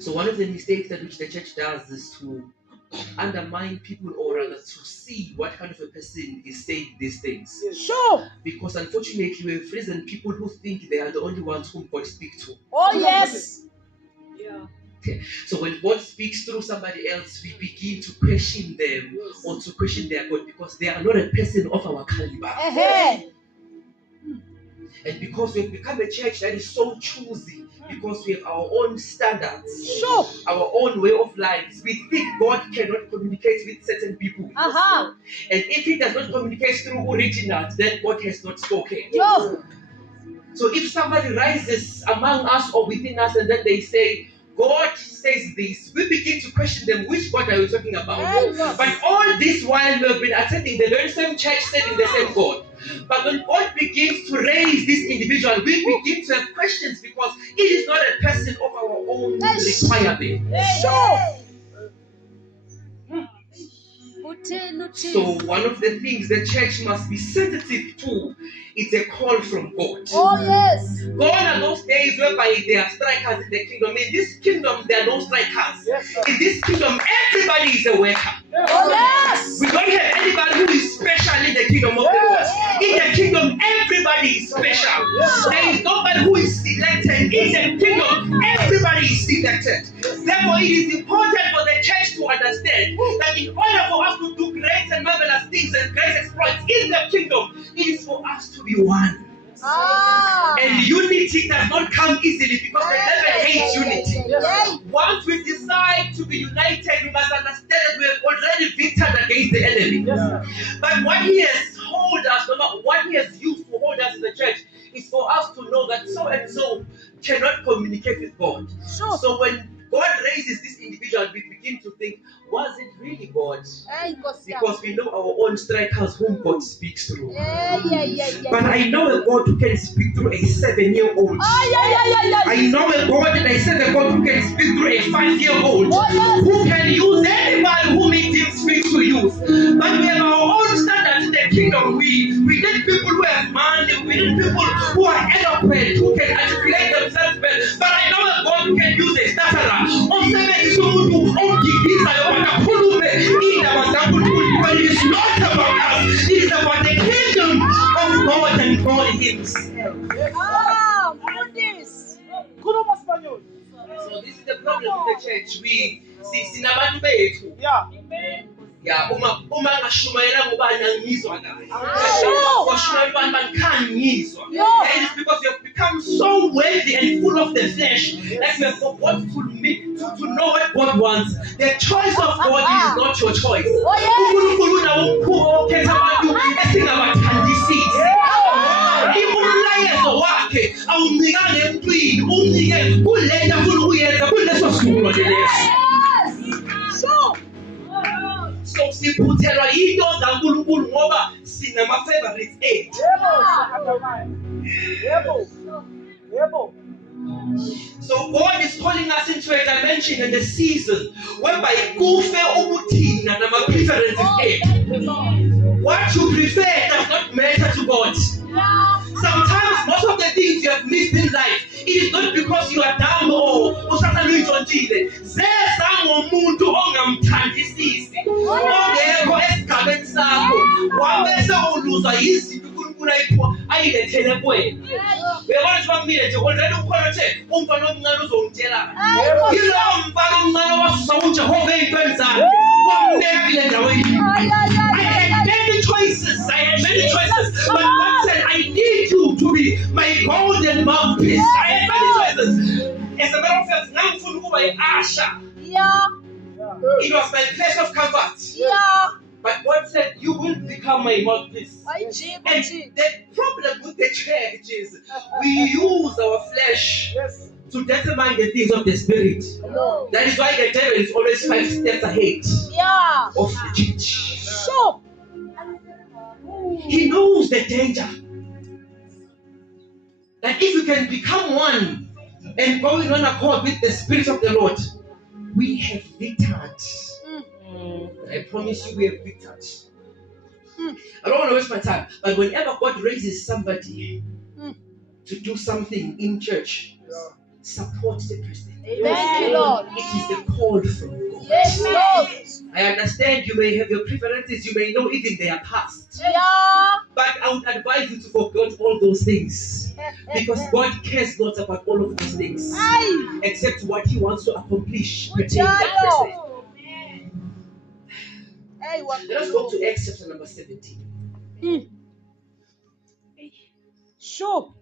So one of the mistakes that which the church does is to undermine people, or rather to see what kind of a person is saying these things. Sure. Because unfortunately, we have risen people who think they are the only ones whom God speaks to. Oh, yes. Yeah. So when God speaks through somebody else, we begin to question them or to question their God because they are not a person of our caliber. Hey. And because we've become a church that is so choosy, because we have our own standards, Sure. our own way of life, we think God cannot communicate with certain people. Uh-huh. And if He does not communicate through originals, then God has not spoken. Yo. So if somebody rises among us or within us and then they say, God says this, we begin to question them, which God are you talking about? Yes. But all this while we have been attending the very same church, serving the same God. But when God begins to raise this individual, we begin to have questions because it is not a person of our own requirement. Sure. So one of the things the church must be sensitive to is a call from God. Oh, yes. Gone are those days whereby there are strikers in the kingdom. In this kingdom, there are no strikers. In this kingdom, everybody is a worker. Oh, yes. We don't have anybody who is special in the kingdom of the Lord. In the kingdom, everybody is special. There is nobody who is selected. In the kingdom, everybody is selected. Therefore, it is important for the church to understand that in order for us to do great and marvelous things and great exploits in the kingdom, it is for us to be one. And unity does not come easily because the devil hates unity. Once we decide to be united, we must understand that we have already victored against the enemy. But what he has hold us, what he has used to hold us in the church, is for us to know that so and so cannot communicate with God. So when God raises this individual, we begin to think, was it really God? Because we know our own strikers whom God speaks through. But I know a God who can speak through a 7-year-old. I know a God, and I said a God who can speak through a 5-year-old. Who can use anybody who makes him speak to use. But we have our own standards in the kingdom. We need people who have money. We need people who are eloquent, who can articulate themselves better. But I know a God who can use a stutterer. But it is not about us. It is about the kingdom of God and God Himself. So this is the problem with the church. We see sinabantu bethu. Yeah, uma ngashumayela ngubani angizwa kahle. Washumayela ubani bangkhangizwa. And it's because you have become so wealthy and full of the flesh that you have forgotten to know what God wants. The choice of God is not your choice. uNkulunkulu unawumkhuba okhetha abantu esingabathandisisi. Umlayezo wakhe awumnikanga emntwini, umnike kulento afuna ukuyenza kuleso sikhululo leso. So siphuthelwa into zaNkulunkulu ngoba sinama favorites ethu. So God is calling us into a dimension and a season whereby kufe ubuthina nama preferences ethu. What you prefer does not matter to God. Sometimes most of the things you have missed in life, it is not because you are dumb or usathaluyintshontsile. Zeza ngomuntu ongamthandisisi. Ongekho esigabeni sakho. Wabese uluza yizinto uNkulunkulu ayipho ayilethele kuwena. Uyabona nje bamile nje already ukhona nje umfana omncane uzongitshela. Yilowo mfana omncane wasusa uJehova ey'ntweni zakhe. Wambeka kule ndawo yini. I had many choices. But God said, I need you to be my golden mouthpiece. I had many choices. As a matter of fact, now I'm full of Asha. It was my place of comfort. But God said, you will become my mouthpiece. And the problem with the church is we use our flesh to determine the things of the spirit. That is why the devil is always 5 steps ahead of the church. He knows the danger. That if we can become one and go in one accord with the Spirit of the Lord, we have victored. I promise you we have victored. I don't want to waste my time, but whenever God raises somebody to do something in church, support the president. Thank you, Lord. It is the call from God. Yes, Lord. I understand you may have your preferences, you may know even their past. Yeah. But I would advise you to forget all those things. Because God cares not about all of those things. Aye. Except what He wants to accomplish pertaining Yeah, that person. Lord. Hey, what? Let us go to Acts chapter number 17. Sure.